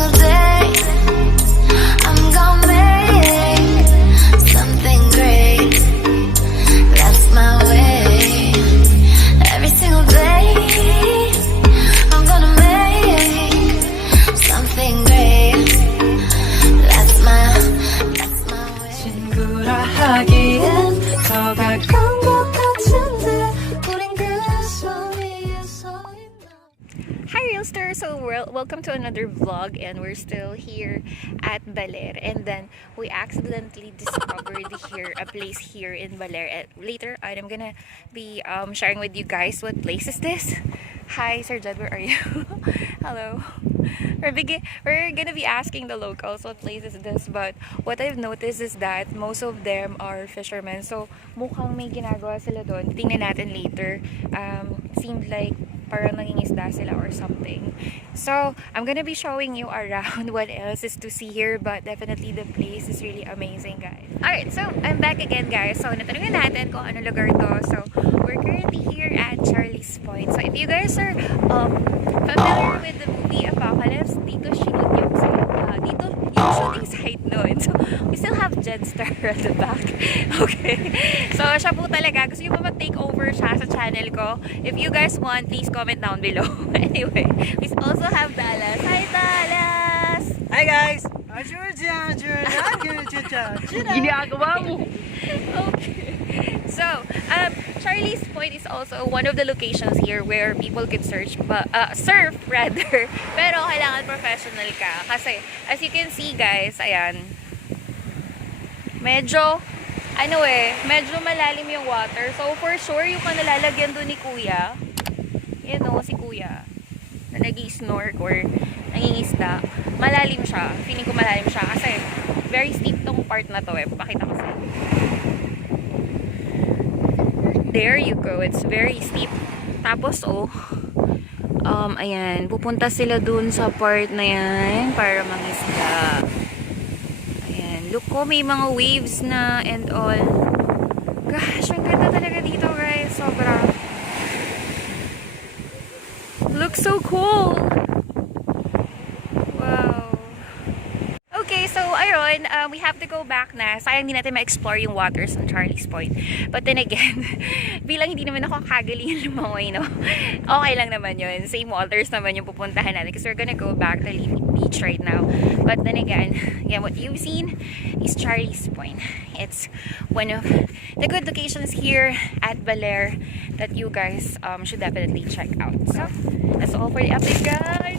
single day I'm gonna make something great. That's my way. Every single day I'm gonna make something great. That's my way. 친구라 하기엔 더 가까운 것 같은데 우린 그래서 위에 서 있나. Hi Reelsterz! So welcome to another vlog, and we're still here at Baler, and then we accidentally discovered here a place here in Baler. Later I'm gonna be sharing with you guys what place is this. Hi Sir Jed, where are you? Hello. We're gonna be asking the locals what place is this, but what I've noticed is that most of them are fishermen, so mukhang may ginagawa sila doon. Tingnan natin later. Seemed like parang nangingisda sila or something. So I'm gonna be showing you around what else is to see here, but definitely the place is really amazing, guys. Alright, so I'm back again, guys. So natanungin natin kung ano lugar to. So we're currently here at Charlie's Point. So if you guys are familiar with the movie Apocalypse, dito shoot yung dito yung shooting site nun. So we still have Jedstar at the back. Okay, so siya po talaga. Gusto nyo pa mag-take over siya sa channel ko? If you guys want, please comment down below. Anyway, we also have Dallas. Hi Dallas! Hi guys! Ginagawa mo! Okay. So, Charlie's Point is also one of the locations here where people can surf rather. Pero kailangan professional ka. Kasi, as you can see guys, ayan. Medyo malalim yung water. So, for sure, yung nalalagyan doon ni Kuya. Yan o, si Kuya. Na nag-i-snork or nangingisda. Malalim siya. Feeling ko malalim siya. Kasi, very steep tong part na to eh. Pakita ko sa'yo. There you go. It's very steep. Tapos, ayan. Pupunta sila dun sa part na yan para mangisda. Ayan. Look ko, may mga waves na and all. Gosh, ang ganda talaga dito, guys. Sobra. Looks so cool. Wow. Okay, so ayun, we have to go back na. Sayang hindi natin ma-explore yung waters ng Charlie's Point. But then again, bilang hindi naman ako kagaling lumangoy, no? Okay lang naman yun. Same waters naman yung pupuntahan natin because we're gonna go back to Lipit Beach right now. But then again, what you've seen is Charlie's Point. It's one of the good locations here at Baler that you guys should definitely check out. So, that's all for the update, guys.